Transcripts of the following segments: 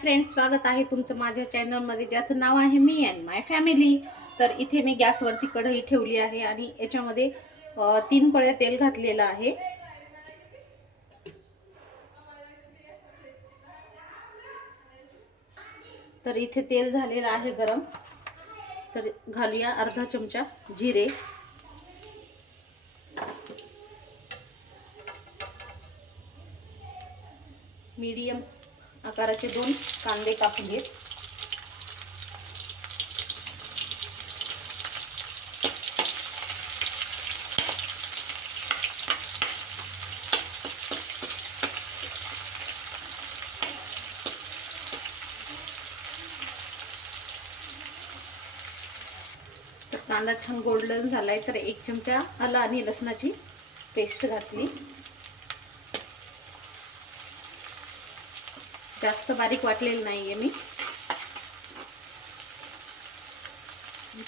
Friends स्वागत आहे तुमचं माझ्या चॅनलमध्ये ज्याचं नाव आहे मी अँड माय फॅमिली तर इथे मी गॅसवरती कढई ठेवली आहे आणि याच्यामध्ये तीन पळ्या तेल घातलेलं आहे. तर इथे तेल झालेलं आहे गरम. तर घालूया अर्धा चमचा जिरे. मीडियम आकाराचे दोन कांदे कापून घेत. तर कांदा छान गोल्डन झालाय तर एक चमचा आलं आणि लसणाची पेस्ट घातली. जास्त बारीक वाटलेलं नाही आहे मी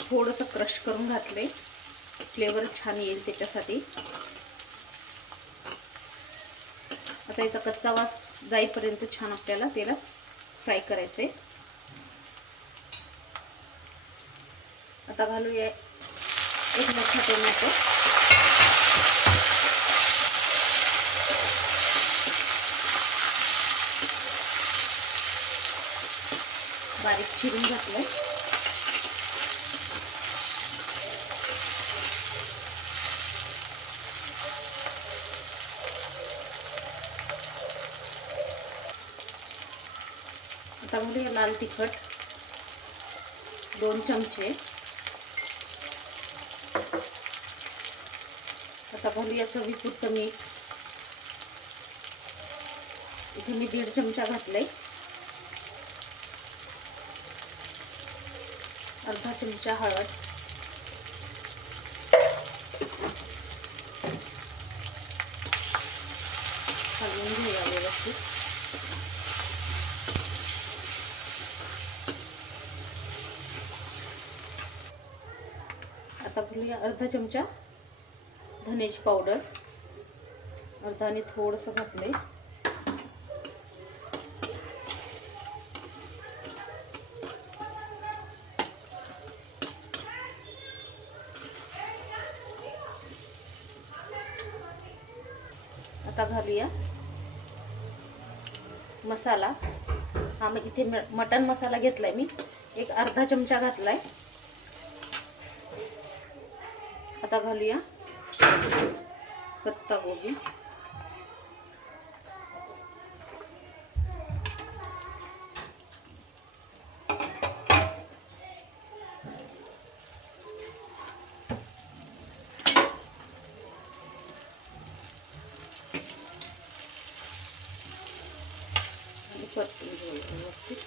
थोडंसं क्रश करून घातले फ्लेवर छान येईल त्याच्यासाठी. आता याचा कच्चा वास जाईपर्यंत छान आपल्याला त्याला फ्राय करायचे आता घालूया एक मोठा टोमॅटो बारीक चिरून घातलंय. आता घालूया लाल तिखट. दोन चमचे. आता घालूया चवीपुरतं मीठ. इथे मी दीड चमचा घातलंय. अर्धा चमचा हळद. घालून घेऊया व्यवस्थित. आता भरूया अर्धा चमचा धनेची पावडर. अर्धाने थोडंसं घातले आता घालूया. मसाला. हा मग इथे म- मटन मसाला घेतलाय मी. एक अर्धा चमचा घातलाय. आता घालूया. पत्ता गोबी आणि परतून घेऊया व्यवस्थित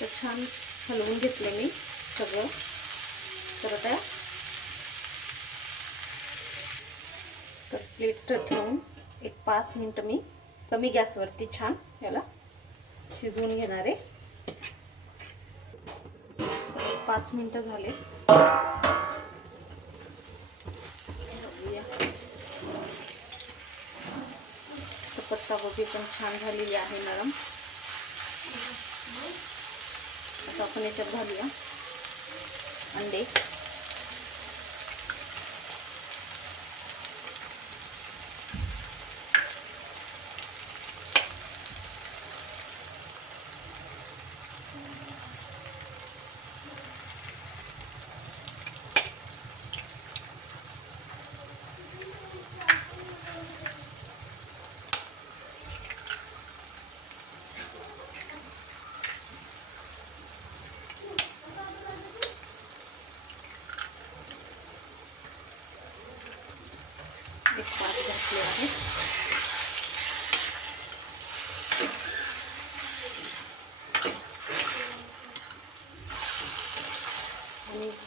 तर छान हलवून घेतलं मी सगळं. तर आता तर प्लेट ठेवून एक पाच मिनटं मी कमी गॅसवरती छान याला शिजवून घेणार आहे. पाच मिनटं झाले. बघूया. तर पण छान झालेली आहे मॅडम. आता आपण याच्यात घालूया अंडे.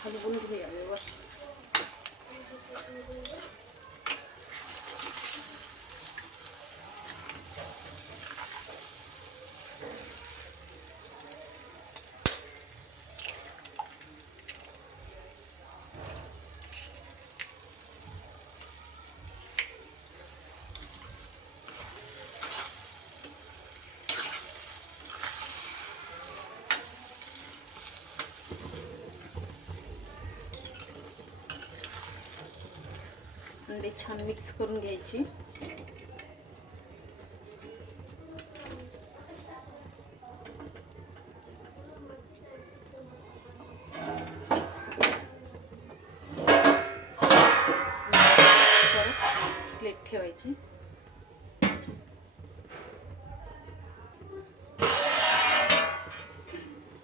हलवून घेऊया व्यवस्थित अंडे छान मिक्स करून घ्यायचे. प्लेट ठेवायची.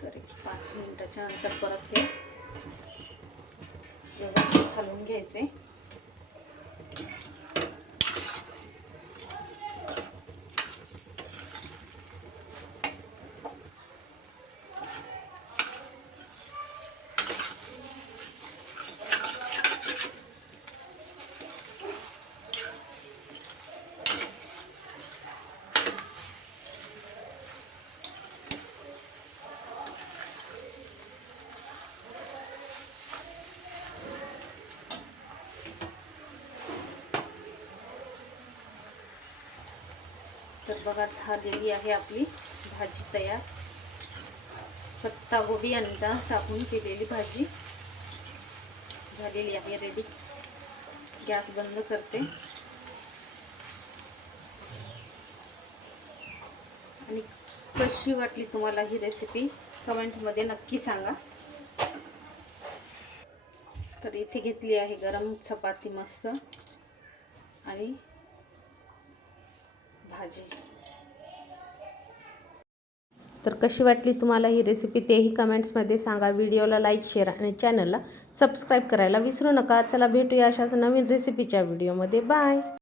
तर एक पाच मिनिटाच्या नंतर परत हे व्यवस्थित हलवून घ्यायचे. तर बघा झालेली आहे आपली भाजी तयार. पत्ता गोबी अंडा टाकून केलेली भाजी. झालेली आहे रेडी गॅस बंद करते. आणि कशी वाटली तुम्हाला ही रेसिपी कमेंटमध्ये नक्की सांगा. तर इथे घेतली आहे गरम चपाती मस्त. आणि भाजी. तर कशी वाटली तुम्हाला ही रेसिपी तेही कमेंट्समध्ये सांगा. व्हिडिओला लाईक शेअर आणि चॅनलला सबस्क्राईब करायला विसरू नका. चला भेटूया अशाच नवीन रेसिपीच्या व्हिडिओमध्ये बाय